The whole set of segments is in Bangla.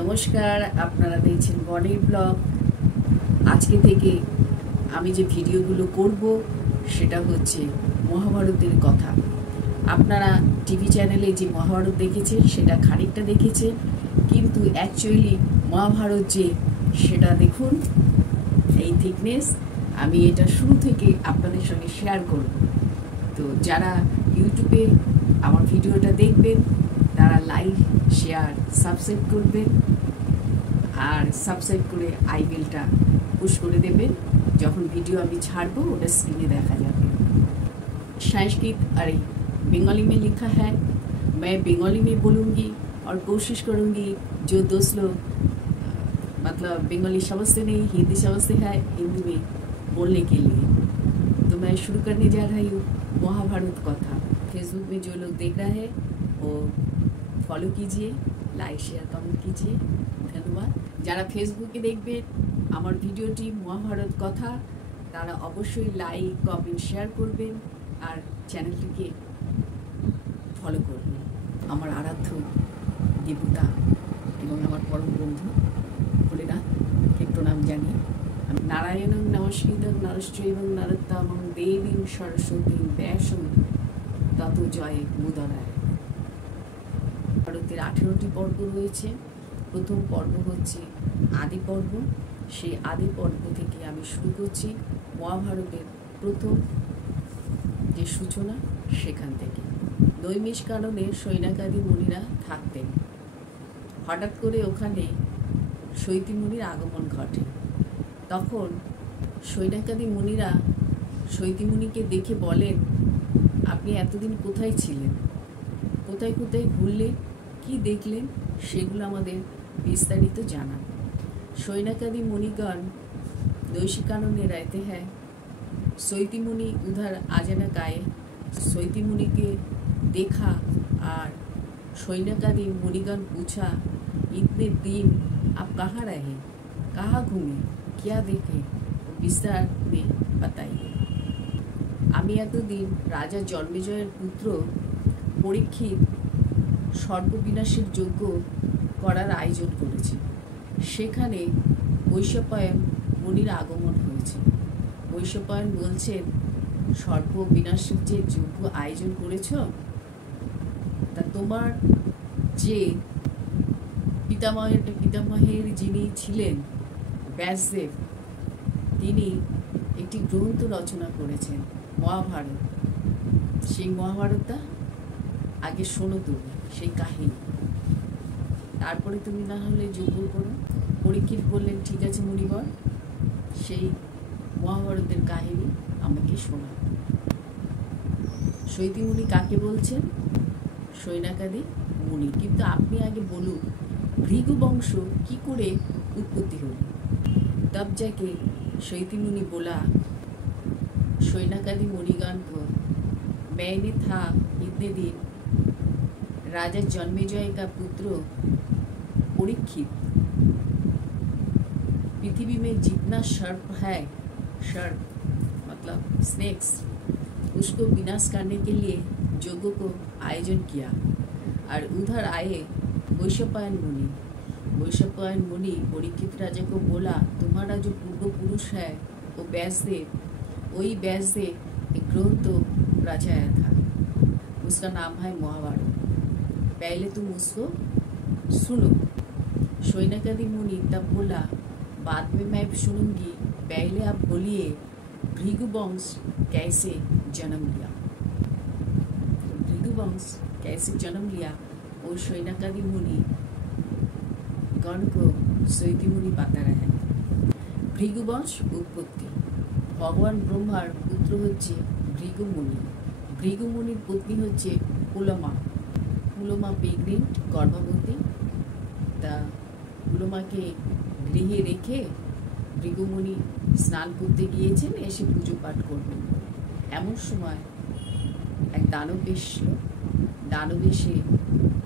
নমস্কার, আপনারা দেখছেন বনির ব্লগ। আজকে থেকে আমি যে ভিডিওগুলো করব সেটা হচ্ছে মহাভারতের কথা। আপনারা টিভি চ্যানেলে যে মহাভারত দেখেছেন সেটা খানিকটা দেখেছেন, কিন্তু অ্যাকচুয়ালি মহাভারত যে সেটা দেখুন, এই থিকনেস আমি এটা শুরু থেকে আপনাদের সঙ্গে শেয়ার করব। তো যারা ইউটিউবে আমার ভিডিওটা দেখবেন তারা লাইক, শেয়ার, সাবস্ক্রাইব করবেন, আর সাবস্ক্রাইব করে আই বেলটা পুশ করে দেবেন। যখন ভিডিও আমি ছাড়বো ওটা स्क्रीन देखा जाए। संस्कृत अरे बंगाली में लिखा है, मैं बंगाली में बोलूँगी और कोशिश करूँगी जो दोस्त लोग मतलब बंगाली समझते नहीं, हिंदी समझते हैं, हिंदी में बोलने के लिए। तो मैं शुरू करने जा रही हूँ महाभारत कथा। फेसबुक में जो लोग देख रहा है वो फॉलो कीजिए, लाइक शेयर कमेंट कीजिए, धन्यवाद। যারা ফেসবুকে দেখবেন আমার ভিডিওটি মহাভারত কথা তারা অবশ্যই লাইক কমেন্ট শেয়ার করবেন আর চ্যানেলটিকে ফলো করবেন। আমার আরাধ্য দেবতা এবং আমার পরম বন্ধু ভোলেনাথকে প্রণাম জানিয়ে আমি নারায়ণং নমস্কৃতং নরশ্চৈব নরোত্তমং দেবীং সরস্বতীং ব্যাসং ততো জয় মুদরায়। ভারতের 18টি পর্ব রয়েছে। প্রথম পর্ব হচ্ছে আদি পর্ব। সেই আদি পর্ব থেকে আমি শুরু করছি মহাভারতের প্রথম যে সূচনা সেখান থেকে। নৈমিষ কারণে সৈনাকাদি মুনিরা থাকতেন। হঠাৎ করে ওখানে শৈতী মুনির আগমন ঘটে। তখন সৈনাকাদি মুনিরা শৈতী মুনিকে দেখে বলেন, আপনি এতদিন কোথায় ছিলেন, কোথায় কোথায় ঘুরলেন, কি দেখলেন, সেগুলো আমাদের विस्तारित जाना। सैनाकादि मुनिगण नैशिकानने रहते हैं। शैती मुनि उधर अचानक आए। शैती मुनि के देखा और सैनाकादि मुनिगण पूछा, इतने दिन आप कहाँ रहे, कहाँ घूमे, क्या देखे, विस्तार में बताइए। आमी एतदिन राजा जन्मेजয়ের पुत्र परीक्षित সর্ববিনাশের যজ্ঞ করার আয়োজন করেছে। সেখানে বৈশম্পায়ন মুনির আগমন হয়েছে। বৈশম্পায়ন বলছেন, সর্ববিনাশের যে যজ্ঞ আয়োজন করেছ তা তোমার যে পিতামহের যিনি ছিলেন ব্যাসদেব, তিনি একটি গ্রন্থ রচনা করেছেন মহাভারত। সেই মহাভারতটা আগে শোনো তুমি, সেই কাহিনী, তারপরে তুমি না হলে যজ্ঞ করো। পরীক্ষিত বললেন, ঠিক আছে মুনিবর, সেই মহাভারতের কাহিনী আমাকে শোনা। শৈতী মুনি কাকে বলছেন? সৈনাকাদি মুনি। কিন্তু আপনি আগে বলুন ভৃগু বংশ কি করে उत्पत्ति হল। तब जाके शैती मुनि बोला, सैनाकादि मुनिगण को मैंने था इतने दिन राजा जन्मेजय का पुत्र परीक्षित, पृथ्वी में जितना सर्प है, सर्प मतलब स्नेक्स, उसको विनाश करने के लिए यज्ञ को आयोजन किया। और उधर आए वैशंपायन मुनि। वैशंपायन मुनि परीक्षित राजा को बोला, तुम्हारा जो पूर्व पुरुष है वो व्यासदेव, वही व्यासदेव एक ग्रंथ रचाया था, उसका नाम है महाभारत, पहले तुम उसको सुनो। सैनाकादि मुनि तब बोला, बाद में मैं सुनूंगी, पहले आप बोलिए भृगु वंश कैसे जन्म लिया। भृगु वंश कैसे जन्म लिया वो सैनाकादि मुनि गण को शैती मुनि बता रहे हैं। भृगु वंश उत्पत्ति। भगवान ब्रह्मार पुत्र হচ্ছে ভৃগু মুনি। ভৃগু মুনির পত্নী হচ্ছে পুলমা। পুলমা প্রেগনেন্ট, গর্ভবতী। তা পুলমাকে গৃহে রেখে ভৃগুমুনি স্নান করতে গিয়েছেন, এসে পুজো পাঠ করবেন। এমন সময় এক দানব এসল। দানব এসে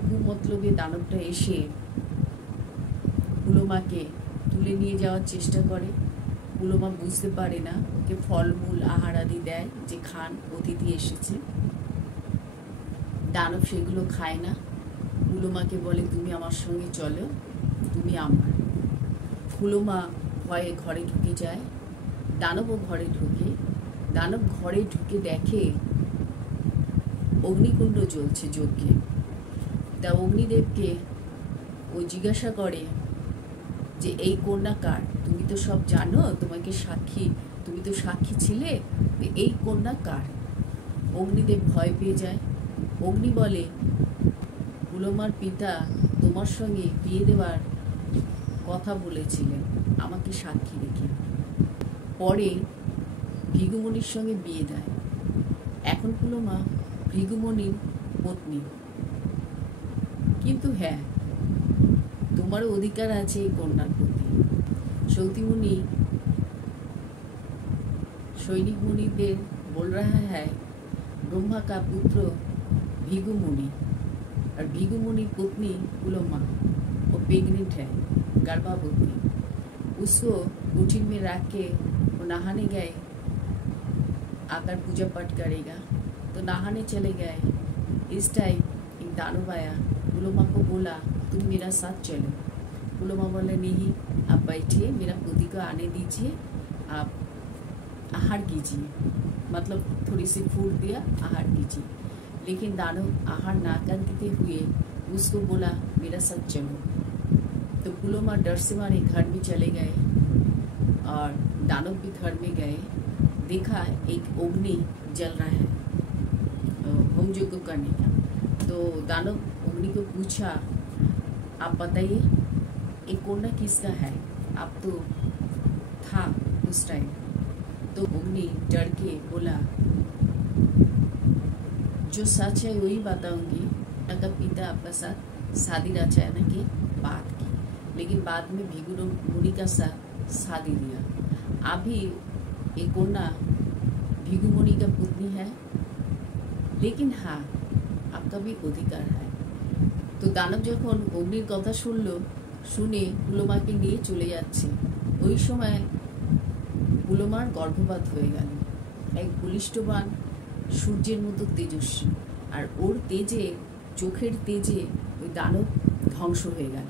কুমতলবে দানবটা এসে পুলমাকে তুলে নিয়ে যাওয়ার চেষ্টা করে। পুলমা বুঝতে পারে না, ওকে ফলমূল আহার আদি দেয় যে খান, অতিথি এসেছে। দানব সেগুলো খায় না। পুলমাকে বলে, তুমি আমার সঙ্গে চলো, তুমি আমার। পুলমা ভয়ে ঘরে ঢুকে যায়, দানবও ঘরে ঢুকে। দানব ঘরে ঢুকে দেখে অগ্নিকুণ্ড জ্বলছে যজ্ঞে। তা অগ্নিদেবকে ও জিজ্ঞাসা করে যে এই কন্যা কার? তুমি তো সব জানো, তুমি তো সাক্ষী ছিলে, এই কন্যা কার? অগ্নিদেব ভয় পেয়ে যায়। অগ্নি বলে, পুলমার পিতা তোমার সঙ্গে বিয়ে দেওয়ার কথা বলেছিলেন আমাকে সাক্ষী রেখে। পরে ভৃগুমণির সঙ্গে বিয়ে দেয়। এখন পুলমা ভৃগুমণির পত্নী। কিন্তু হ্যাঁ, তোমারও অধিকার আছে এই কন্যার প্রতি। সৌতিমুনি सैनिक मुनिদের बोल रहा है ब्रह्मा का पुत्र भृगु मुनि और भृगु मुनि पत्नी पुलमा वो प्रेग्नेंट है, गर्भवती। उसको कुटीर में रख के वो नहाने गए, आकर पूजा पाठ करेगा। तो नहाने चले गए। इस टाइम एक दानव आया, पुलमा को बोला तुम मेरा साथ चलो। पुलमा बोले नहीं, आप बैठिए, मेरा पति को आने दीजिए, आप आहार कीजिए, मतलब थोड़ी सी फूट दिया, आहार कीजिए। लेकिन दानव आहार ना करते हुए उसको बोला मेरा साथ चलो। तो पुलमा डर से मारे घर में चले गए और दानव भी घर में गए। देखा एक अग्नि जल रहा है होम यज्ञ करने का। तो दानव अग्नि को पूछा आप बताइए एक कन्या किसका है? आप तो था उस टाइम। तो अग्नि डर के बोला जो सच है वही बताऊंगी। का पिता आपका साथ शादी रचाना की बात की, लेकिन बाद में भृगु मुनि का साथ शादी दिया। अभी एक कन्या भृगु मुनि का पत्नी है, लेकिन हाँ आपका भी अधिकार है। तो दानव যখন অগ্নির কথা শুনে পুলমাকে নিয়ে চলে যাচ্ছে, ওই সময় পুলমার গর্ভপাত হয়ে গেল। এক বলিষ্ঠবান সূর্যের মতো তেজস্বী, আর ওর তেজে, চোখের তেজে ওই দানব ধ্বংস হয়ে গেল।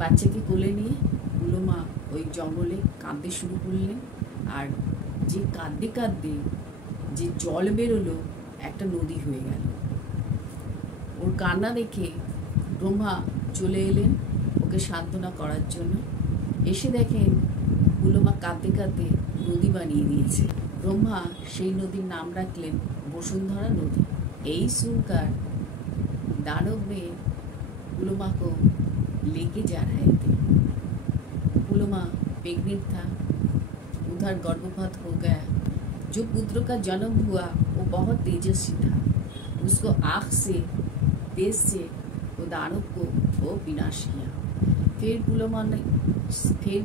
বাচ্চাকে কোলে নিয়ে পুলমা ওই জঙ্গলে কাঁদতে শুরু করলেন। আর যে কাঁদতে কাঁদতে যে জল বেরোলো একটা নদী হয়ে গেল। ওর কান্না দেখে ব্রহ্মা চলে এলেন ওকে সান্ত্বনা করার জন্য। এসে দেখেন পুলমা কাঁদতে কাঁদতে নদী বানিয়ে দিয়েছে। ब्रह्मा সেই নদীর নাম রাখলেন বসুন্ধরা नदी। यही सुनकर दानव में पुलमा को लेके जा रहे थे। पुलमा प्रेग्नेंट था, उधर गर्भपात हो गया। जो पुत्र का जन्म हुआ वो बहुत तेजस्वी था। उसको आँख से तेज से वो दानव को वो विनाश किया। फिर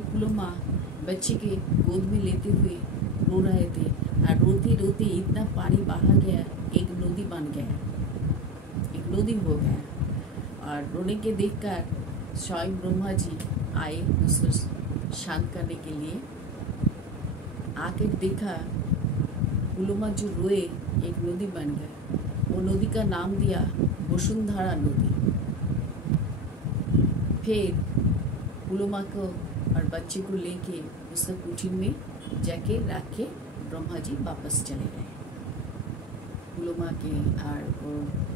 पुलमा बच्चे के गोद में लेते हुए रो रहे थे, और रोते रोते इतना पानी बहा गया, एक नदी बन गया, एक नदी हो गया। और रोने के देखकर स्वयं ब्रह्मा जी आए उसको शांत करने के लिए। आके देखा पुलमा जो रोए एक नदी बन गया। वो नदी का नाम दिया वसुंधरा नदी। फिर पुलमा को और बच्चे को लेके उसका कुटीर में जाके रख के ब्रह्मा जी वापस चले गए। पुलमा के और वो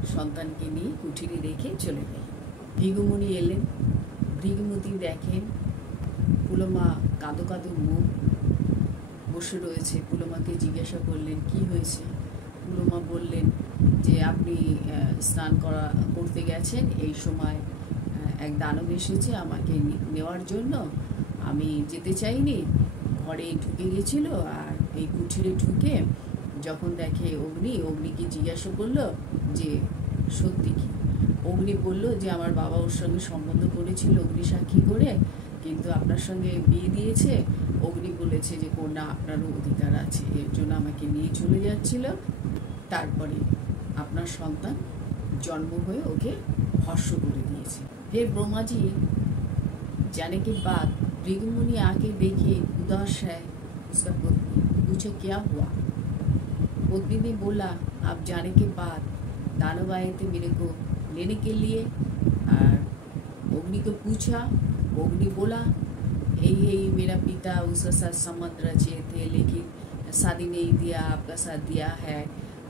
सन्तान के लिए कुटीरे रेखे चले गए। भृगुमुनि एलेन। भृगुमुनि देखें पुलमा कादो कादो मुख বসে রয়েছে। পুলমাকে জিজ্ঞাসা করলেন কি হয়েছে। পুলমা বললেন যে আপনি স্নান করতে গেছেন, এই সময় এক দানব এসেছে আমাকে নেওয়ার জন্য। আমি যেতে চাইনি, ঘরে ঢুকে গেছিল। আর এই কুঠিরে ঢুকে যখন দেখে অগ্নিকে জিজ্ঞাসা করলো যে সত্যি কি। অগ্নি বলল যে আমার বাবা ওর সঙ্গে সম্বন্ধ করেছিল অগ্নি সাক্ষী করে, কিন্তু আপনার সঙ্গে বিয়ে দিয়েছে। অগ্নি বলেছে যে কন্যা আপনারও অধিকার আছে, এর জন্য আমাকে নিয়ে চলে যাচ্ছিল। তারপরে আপনার সন্তান जन्म हुए ओके भस्म कर दिए। फिर ब्रह्मा जी जाने के बाद भृगुमुनि आके देखे उदास है उसका पत्नी। पूछे क्या हुआ। पत्नी ने बोला आप जाने के बाद दानव आए थे मेरे को लेने के लिए, और अग्नि को पूछा, अग्नि बोला यही मेरा पिता उसके साथ संबंध रचे थे, लेकिन शादी नहीं दिया, आपका साथ दिया है।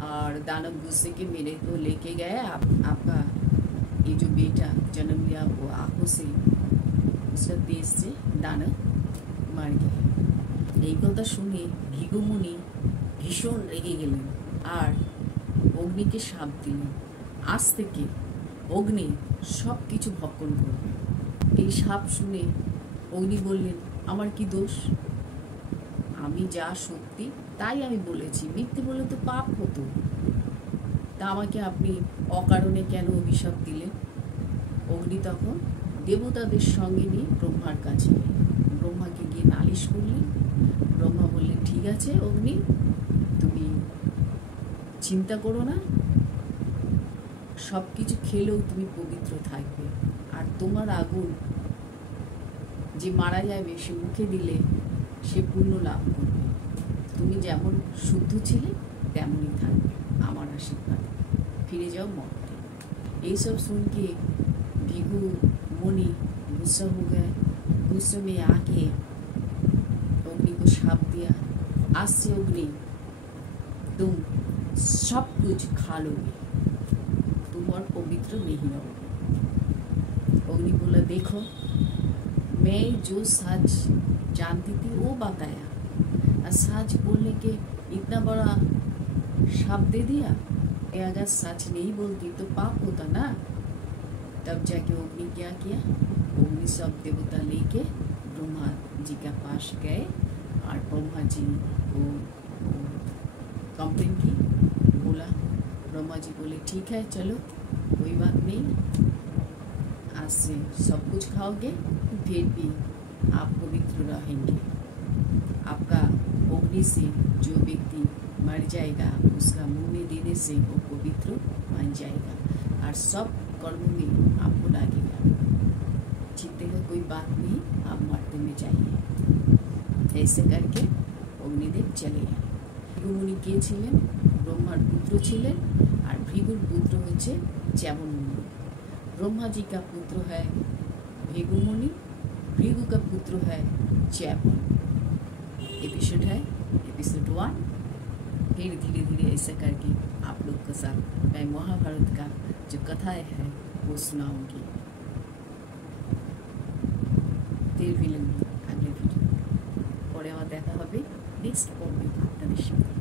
और दानव गुस्से के मेरे को लेके गए, आपका ये जो बेटा जन्म लिया वो आंखों से उसका तेज से दानव मार गए। এই কথা শুনে ভিগুমুনি ভীষণ রেগে গেলেন আর অগ্নিকে শাপ দিলেন, আজ থেকে অগ্নি সব কিছু ভক্ষণ করবে। এই শাপ শুনে অগ্নি বললেন, আমার কি দোষ? আমি যা সত্যি তাই আমি বলেছি, মিথ্যে বলে তো পাপ হতো। তা আমাকে আপনি অকারণে কেন অভিশাপ দিলেন? অগ্নি তখন দেবতাদের সঙ্গে নিয়ে ব্রহ্মার কাছে ব্রহ্মাকে গিয়ে নালিশ করলেন। ব্রহ্মা বললেন, ঠিক আছে অগ্নি, তুমি চিন্তা করো না, সব কিছু খেলেও তুমি পবিত্র থাকবে। আর তোমার আগুন যে মারা যাবে সে মুখে দিলে সে পুণ্য লাভ করবে। তুমি যেমন শুদ্ধ ছিলে তেমনই থাকবে, আমার आशीर्वाद। फिरे जाओ मौत। ये सब सुन के भिगु मुनि गुस्सा हो गए। गुस्से में आके अग्नि को शाप दिया, आज से अग्नि तुम सब कुछ खा लोगे, तुम और पवित्र नहीं रहोगे। अग्नि बोला, देखो मैं जो सच जानती थी वो बताया, और सच बोलने के इतना बड़ा शाप दे दिया। अगर सच नहीं बोलती तो पाप होता ना। तब जाके अग्नि क्या किया, अग्नि सब देवता लेके ब्रह्मा जी के पास गए और ब्रह्मा जी को कंप्लेन की। बोला, ब्रह्मा जी बोले, ठीक है चलो कोई बात नहीं, आज से सब कुछ खाओगे फिर भी आप पवित्र रहेंगे। आपका अग्नि से जो व्यक्ति मर जाएगा उसका मुंह में देने से वो पवित्र बन जाएगा और सब कर्मों में आपको लगेगा। जीते का कोई बात नहीं, आप मरते में जाइए। ऐसे करके अग्निदेव चले गए। भृगुमुनि के छिलेन? ब्रह्मार पुत्र छिलेन और भृगुर पुत्र होच्छे च्यवन मुनि। ब्रह्मा जी का पुत्र है भृगुमुनि, भृगु का पुत्र है च्यवन। एपिसोड है एपिसोड 1। फिर धीरे धीरे ऐसा करके आप लोग के साथ मैं महाभारत का जो कथाएं है वो सुनाऊंगी। फिर मिलेंगे अगले भिडियो, পরে আমার দেখা হবে নেক্সট পর্বে আপনাদের সাথে।